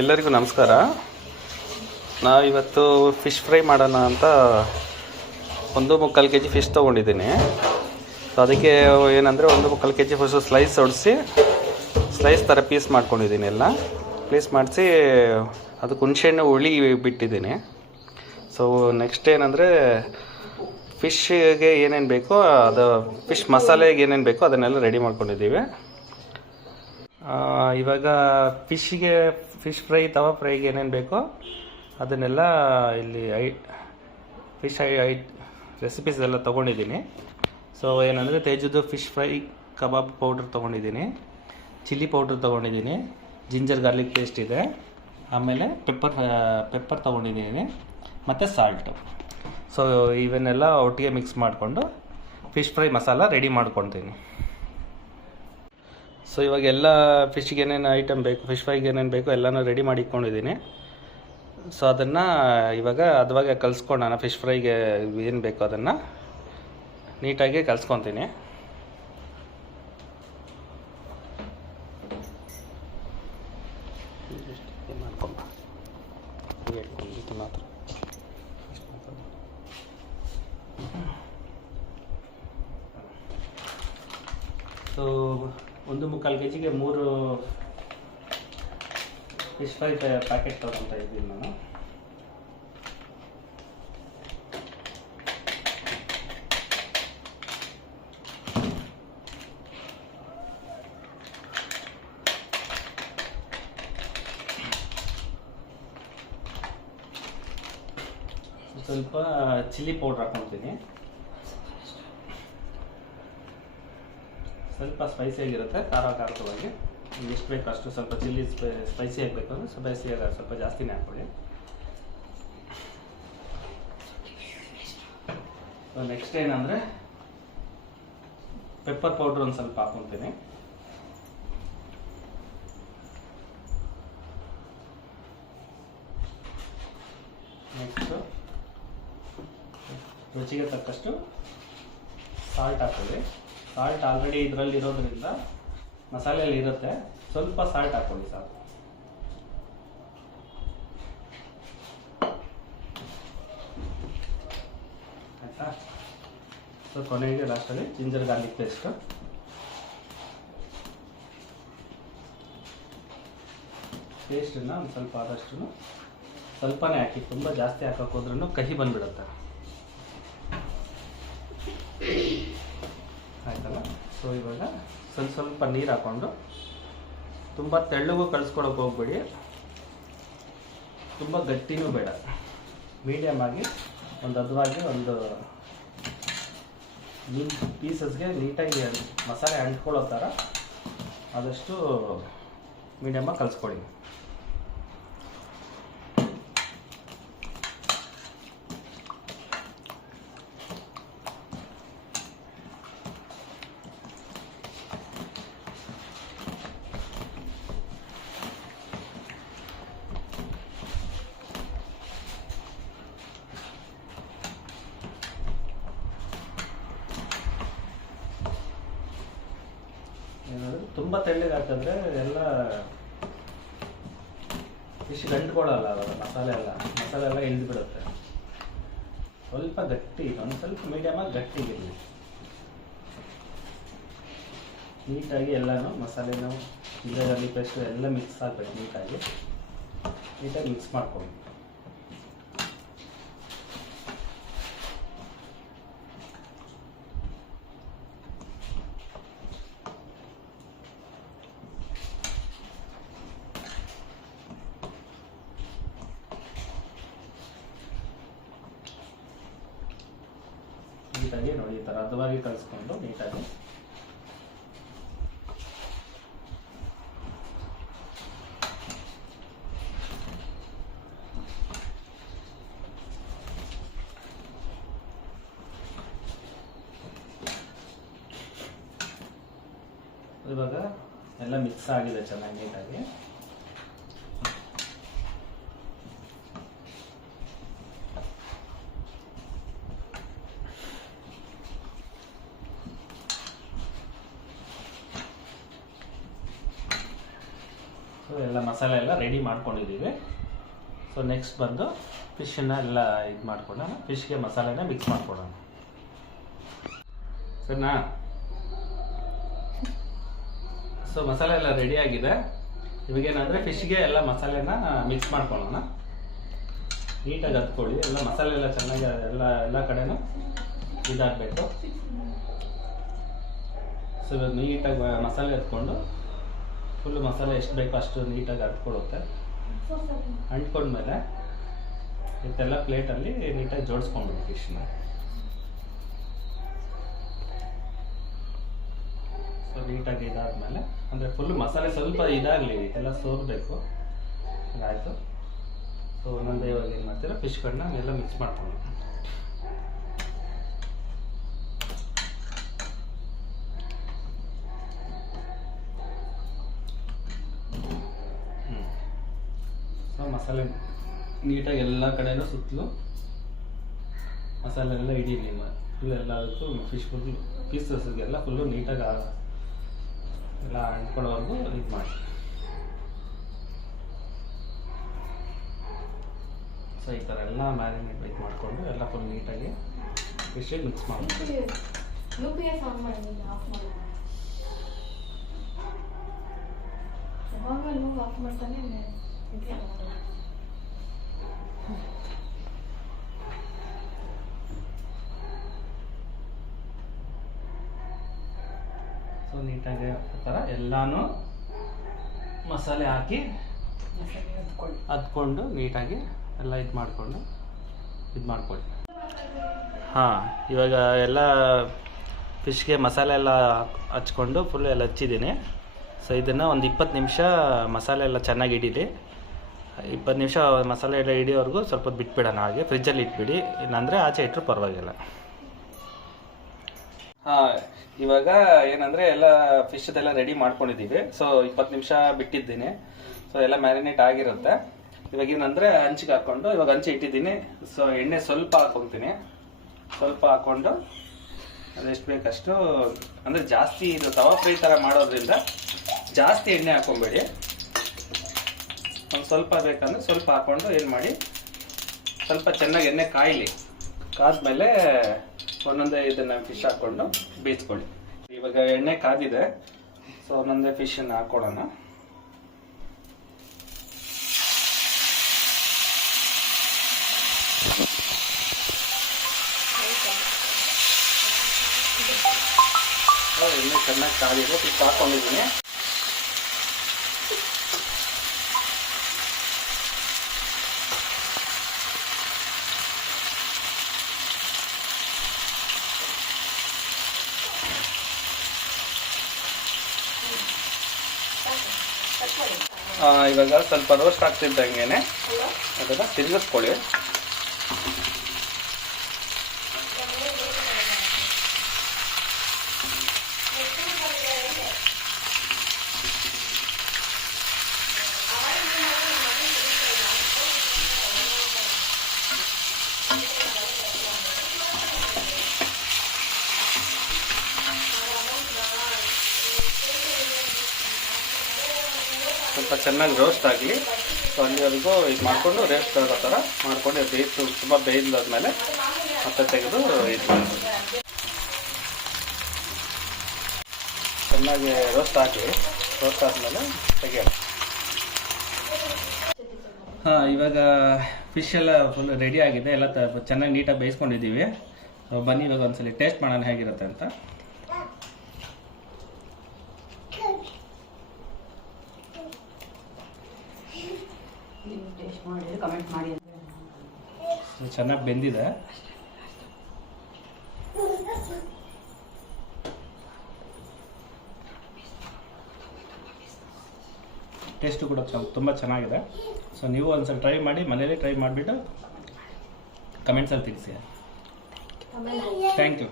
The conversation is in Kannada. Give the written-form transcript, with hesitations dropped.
ಎಲ್ಲರಿಗೂ ನಮಸ್ಕಾರ. ನಾವಿವತ್ತು ಫಿಶ್ ಫ್ರೈ ಮಾಡೋಣ ಅಂತ 1.25 kg ಫಿಶ್ ತೊಗೊಂಡಿದ್ದೀನಿ. ಸೊ ಅದಕ್ಕೆ ಏನಂದರೆ 1.25 kg ಫಸ್ಟು ಸ್ಲೈಸ್ ಹೊಡಿಸಿ ಸ್ಲೈಸ್ ಥರ ಪೀಸ್ ಮಾಡ್ಕೊಂಡಿದ್ದೀನಿ. ಎಲ್ಲ ಪೀಸ್ ಮಾಡಿಸಿ ಅದಕ್ಕೆ ಹುಣಸೆಹಣ್ಣು ಹುಳಿ ಬಿಟ್ಟಿದ್ದೀನಿ. ಸೊ ನೆಕ್ಸ್ಟ್ ಏನಂದರೆ ಫಿಶ್ಗೆ ಏನೇನು ಬೇಕೋ ಅದು ಫಿಶ್ ಮಸಾಲೆಗೆ ಏನೇನು ಬೇಕೋ ಅದನ್ನೆಲ್ಲ ರೆಡಿ ಮಾಡ್ಕೊಂಡಿದ್ದೀವಿ. ಇವಾಗ ಫಿಶ್ ಫ್ರೈ ತವಾ ಫ್ರೈಗೆ ಏನೇನು ಬೇಕೋ ಅದನ್ನೆಲ್ಲ ಇಲ್ಲಿ ಫಿಶ್ ರೆಸಿಪೀಸ್ ಎಲ್ಲ ತೊಗೊಂಡಿದ್ದೀನಿ. ಸೊ ಏನಂದರೆ ತೇಜದ್ದು ಫಿಶ್ ಫ್ರೈ ಕಬಾಬ್ ಪೌಡ್ರ್ ತೊಗೊಂಡಿದ್ದೀನಿ, ಚಿಲ್ಲಿ ಪೌಡ್ರ್ ತೊಗೊಂಡಿದ್ದೀನಿ, ಜಿಂಜರ್ ಗಾರ್ಲಿಕ್ ಪೇಸ್ಟ್ ಇದೆ, ಆಮೇಲೆ ಪೆಪ್ಪರ್ ತೊಗೊಂಡಿದ್ದೀನಿ ಮತ್ತು ಸಾಲ್ಟು. ಸೊ ಇವನ್ನೆಲ್ಲ ಒಟ್ಟಿಗೆ ಮಿಕ್ಸ್ ಮಾಡಿಕೊಂಡು ಫಿಶ್ ಫ್ರೈ ಮಸಾಲ ರೆಡಿ ಮಾಡ್ಕೊತೀನಿ. ಸೊ ಇವಾಗ ಎಲ್ಲ ಫಿಶ್ಗೆ ಏನೇನು ಐಟಮ್ ಬೇಕು, ಫಿಶ್ ಫ್ರೈಗೆ ಏನೇನು ಬೇಕು ಎಲ್ಲನೂ ರೆಡಿ ಮಾಡಿ ಇಟ್ಕೊಂಡಿದ್ದೀನಿ. ಸೊ ಅದನ್ನು ಇವಾಗ ಕಲಿಸ್ಕೊಳ್ಳೋಣ. ಫಿಶ್ ಫ್ರೈಗೆ ಏನು ಬೇಕೋ ಅದನ್ನು ನೀಟಾಗಿ ಕಲಿಸ್ಕೊತೀನಿ. ಸೊ 1.25 kgಗೆ 3 ಫಿಶ್ ಫ್ರೈ ಪ್ಯಾಕೆಟ್ ತೊಗೊತಾ ಇದ್ದೀನಿ ನಾನು. ಸ್ವಲ್ಪ ಚಿಲ್ಲಿ ಪೌಡ್ರ್ ಹಾಕ್ಕೊತೀನಿ. ಸ್ವಲ್ಪ ಸ್ಪೈಸಿಯಾಗಿರುತ್ತೆ, ಖಾರವಾಗಿ ಎಷ್ಟು ಬೇಕು ಅಷ್ಟು. ಸ್ವಲ್ಪ ಚಿಲ್ಲಿ ಸ್ಪೈಸಿ ಆಗಬೇಕು ಅಂದರೆ ಸ್ಪೈಸಿಯಾಗಿ ಸ್ವಲ್ಪ ಜಾಸ್ತಿನೇ ಹಾಕ್ಕೊಳ್ಳಿ. ನೆಕ್ಸ್ಟ್ ಏನಂದರೆ ಪೆಪ್ಪರ್ ಪೌಡ್ರ್ ಒಂದು ಸ್ವಲ್ಪ ಹಾಕ್ಕೊತೀನಿ. ನೆಕ್ಸ್ಟು ರುಚಿಗೆ ತಕ್ಕಷ್ಟು ಸಾಲ್ಟ್ ಹಾಕೊಳ್ಳಿ. ಸಾಲ್ಟ್ ಆಲ್ರೆಡಿ ಇದರಲ್ಲಿ ಇರೋದ್ರಿಂದ ಮಸಾಲೆಯಲ್ಲಿ ಇರುತ್ತೆ, ಸ್ವಲ್ಪ ಸಾಲ್ಟ್ ಹಾಕೊಳ್ಳಿ ಸಾಕು. ಆಯಿತಾ? ಸೊ ಕೊನೆಗೆ ಲಾಸ್ಟಲ್ಲಿ ಜಿಂಜರ್ ಗಾರ್ಲಿಕ್ ಪೇಸ್ಟು, ಪೇಸ್ಟನ್ನು ಒಂದು ಸ್ವಲ್ಪ ಆದಷ್ಟು ಸ್ವಲ್ಪನೇ ಹಾಕಿ, ತುಂಬ ಜಾಸ್ತಿ ಹಾಕೋಕೆ ಹೋದ್ರೂ ಕಹಿ ಬಂದುಬಿಡುತ್ತೆ. ಆಯ್ತಲ್ಲ? ಸೊ ಇವಾಗ ಸ್ವಲ್ಪ ನೀರು ಹಾಕ್ಕೊಂಡು, ತುಂಬ ತೆಳ್ಳಗೂ ಕಳಿಸ್ಕೊಳಕ್ಕೆ ಹೋಗ್ಬೇಡಿ, ತುಂಬ ಗಟ್ಟಿನೂ ಬೇಡ, ಮೀಡಿಯಮ್ ಆಗಿ ಒಂದು ಹದವಾಗಿ ಒಂದು ಪೀಸಸ್ಗೆ ನೀಟಾಗಿ ಮಸಾಲೆ ಅಂಟ್ಕೊಳ್ಳೋ ಥರ ಆದಷ್ಟು ಮೀಡಿಯಮಾಗಿ ಕಲಿಸ್ಕೊಳ್ಳಿ. ತುಂಬ ತೆಳ್ಳಗೆ ಹಾಕಿದ್ರೆ ಎಲ್ಲ ಫಿಶ್ ಗಂಟ್ಕೊಳ್ಳಲ್ಲ, ಅವಾಗ ಮಸಾಲೆ ಎಲ್ಲ ಇಳಿದು ಬಿಡುತ್ತೆ. ಸ್ವಲ್ಪ ಗಟ್ಟಿ, ಒಂದು ಸ್ವಲ್ಪ ಮೀಡಿಯಮಾಗಿ ಗಟ್ಟಿಗಿರಲಿ. ನೀಟಾಗಿ ಎಲ್ಲನೂ ಮಸಾಲೆನೂ ಜಿಂಜರ್ ಗಾರ್ಲಿಕ್ ಪೇಸ್ಟು ಎಲ್ಲ ಮಿಕ್ಸ್ ಆಗಬೇಕು. ನೀಟಾಗಿ ಮಿಕ್ಸ್ ಮಾಡ್ಕೊಳ್ಳಿ. ನೀಟಾಗಿ ನೋಡಿ, ಈ ಥರ ಹದವಾಗಿ ಕಲಿಸ್ಕೊಂಡು ನೀಟಾಗಿ ಇವಾಗ ಎಲ್ಲ ಮಿಕ್ಸ್ ಆಗಿದೆ ಚೆನ್ನಾಗಿ ನೀಟಾಗಿ. ಎಲ್ಲ ಮಸಾಲೆ ಎಲ್ಲ ರೆಡಿ ಮಾಡ್ಕೊಂಡಿದ್ದೀವಿ. ಸೊ ನೆಕ್ಸ್ಟ್ ಬಂದು ಫಿಶನ್ನು ಎಲ್ಲ ಇದು ಮಾಡ್ಕೊಳ್ಳೋಣ, ಫಿಶ್ಗೆ ಮಸಾಲೆನ ಮಿಕ್ಸ್ ಮಾಡ್ಕೊಳ್ಳೋಣ. ಸರಿನಾ? ಸೊ ಮಸಾಲೆ ಎಲ್ಲ ರೆಡಿ ಆಗಿದೆ. ಇವಾಗೇನಂದರೆ ಫಿಶ್ಗೆ ಎಲ್ಲ ಮಸಾಲೆನ ಮಿಕ್ಸ್ ಮಾಡ್ಕೊಳ್ಳೋಣ. ನೀಟಾಗಿ ಹತ್ಕೊಳ್ಳಿ, ಎಲ್ಲ ಮಸಾಲೆ ಎಲ್ಲ ಚೆನ್ನಾಗಿ ಎಲ್ಲ ಕಡೆನೂ ಇದಾಗಬೇಕು. ಸೊ ಇವಾಗ ನೀಟಾಗಿ ಮಸಾಲೆ ಹತ್ಕೊಂಡು ಫುಲ್ಲು ಮಸಾಲೆ ಎಷ್ಟು ಬೇಕೋ ಅಷ್ಟು ನೀಟಾಗಿ ಹತ್ಕೊಳ್ಳುತ್ತೆ. ಅಂಟ್ಕೊಂಡ್ಮೇಲೆ ಇದೆಲ್ಲ ಪ್ಲೇಟಲ್ಲಿ ನೀಟಾಗಿ ಜೋಡಿಸ್ಕೊಂಡ್ಬಿಡಿ ಫಿಶ್ನ. ಸೊ ನೀಟಾಗಿ ಇದಾದಮೇಲೆ ಅಂದರೆ ಫುಲ್ಲು ಮಸಾಲೆ ಸ್ವಲ್ಪ ಇದಾಗಲಿ, ಎಲ್ಲ ಸೋರಬೇಕು. ಆಯಿತು. ಸೊ ಒಂದೊಂದೇ ಇವಾಗ ಏನು ಮಾಡ್ತೀರಾ, ಫಿಶ್ಗಳನ್ನ ಎಲ್ಲ ಮಿಕ್ಸ್ ಮಾಡ್ಕೊಂಡು ಸೊ ಮಸಾಲೆ ನೀಟಾಗಿ ಎಲ್ಲ ಕಡೆನೂ ಸುತ್ತಲೂ ಮಸಾಲೆ ಎಲ್ಲ ಹಿಡೀಲಿ ಫುಲ್ ಎಲ್ಲದಕ್ಕೂ ಫಿಶ್ ಫುಲ್ ಪೀಸಸ್ಗೆಲ್ಲ ಫುಲ್ಲು ನೀಟಾಗಿ ಎಲ್ಲ ಅಂಟ್ಕೊಳ್ಳೋವರೆಗೂ ಇದು ಮಾಡಿ. ಸೊ ಈ ಥರ ಎಲ್ಲ ಮ್ಯಾರಿನೇಟ್ ಇದು ಮಾಡಿಕೊಂಡು ಎಲ್ಲ ಫುಲ್ ನೀಟಾಗಿ ಫಿಶ್ಶಿಗೆ ಮಿಕ್ಸ್ ಮಾಡಿ. ಸೊ ನೀಟಾಗಿ ಆ ಥರ ಎಲ್ಲಾನು ಮಸಾಲೆ ಹಾಕಿ ಹತ್ಕೊಂಡು ನೀಟಾಗಿ ಎಲ್ಲ ಇದು ಮಾಡಿಕೊಂಡು ಮಾಡ್ಕೊಳ್ಳಿ. ಹಾಂ, ಇವಾಗ ಎಲ್ಲ ಫಿಶ್ಗೆ ಮಸಾಲೆ ಎಲ್ಲ ಹಚ್ಕೊಂಡು ಫುಲ್ ಎಲ್ಲ ಹಚ್ಚಿದ್ದೀನಿ. ಸೊ ಇದನ್ನು ಒಂದು 20 ನಿಮಿಷ ಮಸಾಲೆ ಎಲ್ಲ ಚೆನ್ನಾಗಿ ಹಿಡೀಲಿ. 20 ನಿಮಿಷ ಮಸಾಲೆ ಎಲ್ಲ ಹಿಡಿಯೋವರೆಗೂ ಸ್ವಲ್ಪ ಹೊತ್ತು ಬಿಟ್ಬಿಡೋಣ, ಹಾಗೆ ಫ್ರಿಜ್ಜಲ್ಲಿ ಇಟ್ಬಿಡಿ, ಇಲ್ಲಾಂದರೆ ಆಚೆ ಇಟ್ಟರು ಪರವಾಗಿಲ್ಲ. ಹಾಂ, ಇವಾಗ ಏನಂದರೆ ಎಲ್ಲ ಫಿಶ್ದೆಲ್ಲ ರೆಡಿ ಮಾಡ್ಕೊಂಡಿದ್ದೀವಿ. ಸೊ 20 ನಿಮಿಷ ಬಿಟ್ಟಿದ್ದೀನಿ. ಸೊ ಎಲ್ಲ ಮ್ಯಾರಿನೇಟ್ ಆಗಿರುತ್ತೆ. ಇವಾಗ ಏನಂದರೆ ಹಂಚಿಗೆ ಹಾಕ್ಕೊಂಡು ಇವಾಗ ಹಂಚಿ ಇಟ್ಟಿದ್ದೀನಿ. ಸೊ ಎಣ್ಣೆ ಸ್ವಲ್ಪ ಹಾಕ್ಕೊತೀನಿ, ಸ್ವಲ್ಪ ಹಾಕ್ಕೊಂಡು ಅದೆಷ್ಟು ಬೇಕಷ್ಟು, ಅಂದರೆ ಜಾಸ್ತಿ ಇದು ತವಾ ಫ್ರೈ ಥರ ಮಾಡೋದ್ರಿಂದ ಜಾಸ್ತಿ ಎಣ್ಣೆ ಹಾಕ್ಕೊಬೇಡಿ. ಒಂದು ಸ್ವಲ್ಪ ಬೇಕಂದ್ರೆ ಸ್ವಲ್ಪ ಹಾಕ್ಕೊಂಡು ಏನು ಮಾಡಿ, ಸ್ವಲ್ಪ ಚೆನ್ನಾಗಿ ಎಣ್ಣೆ ಕಾಯಲಿ. ಕಾದ್ಮೇಲೆ ಒಂದೊಂದೇ ಇದನ್ನು ಫಿಶ್ ಹಾಕ್ಕೊಂಡು ಬೇಯಿಸ್ಕೊಳ್ಳಿ. ಇವಾಗ ಎಣ್ಣೆ ಕಾದಿದೆ. ಸೊ ಒಂದೊಂದೇ ಫಿಶನ್ನು ಹಾಕ್ಕೊಳ್ಳೋಣ. ಎಣ್ಣೆ ಚೆನ್ನಾಗಿ ಕಾದಿದೆ, ಫಿಶ್ ಹಾಕ್ಕೊಂಡಿದ್ದೀನಿ. ಇವಾಗ ಸ್ವಲ್ಪ ರೋಸ್ಟ್ ಆಗ್ತಿದ್ದಂಗೆನೆ ಅದನ್ನು ತಿರುಗಿಸ್ಕೊಳ್ಳಿ. ಸ್ವಲ್ಪ ಚೆನ್ನಾಗಿ ರೋಸ್ಟ್ ಆಗಲಿ. ಸೊ ಅಲ್ಲಿವರೆಗೂ ಇದು ಮಾಡಿಕೊಂಡು ರೋಸ್ಟ್ ಆಗೋ ಥರ ಮಾಡಿಕೊಂಡು ತುಂಬ ಬೇಯಿದಾದ್ಮೇಲೆ ಮತ್ತೆ ತೆಗೆದು ಇದು ಮಾಡಿ ಚೆನ್ನಾಗಿ ರೋಸ್ಟ್ ಆಗಲಿ. ರೋಸ್ಟ್ ಆದಮೇಲೆ ತೆಗೆಯೋಣ. ಹಾಂ, ಇವಾಗ ಫಿಶ್ ಎಲ್ಲ ಫುಲ್ ರೆಡಿ ಆಗಿದೆ. ಎಲ್ಲ ಚೆನ್ನಾಗಿ ನೀಟಾಗಿ ಬೇಯಿಸ್ಕೊಂಡಿದ್ದೀವಿ. ಬನ್ನಿ ಇವಾಗ ಒಂದ್ಸಲಿ ಟೇಸ್ಟ್ ಮಾಡೋಣ ಹೇಗಿರುತ್ತೆ ಅಂತ. ಚೆನ್ನಾಗಿ ಬೆಂದಿದೆ. ಟೇಸ್ಟು ಕೂಡ ತುಂಬ ಚೆನ್ನಾಗಿದೆ. ಸೊ ನೀವು ಒಂದ್ಸಲ ಟ್ರೈ ಮಾಡಿ, ಮನೇಲಿ ಟ್ರೈ ಮಾಡಿಬಿಟ್ಟು ಕಮೆಂಟ್ಸಲ್ಲಿ ತಿಳಿಸಿ. Thank you.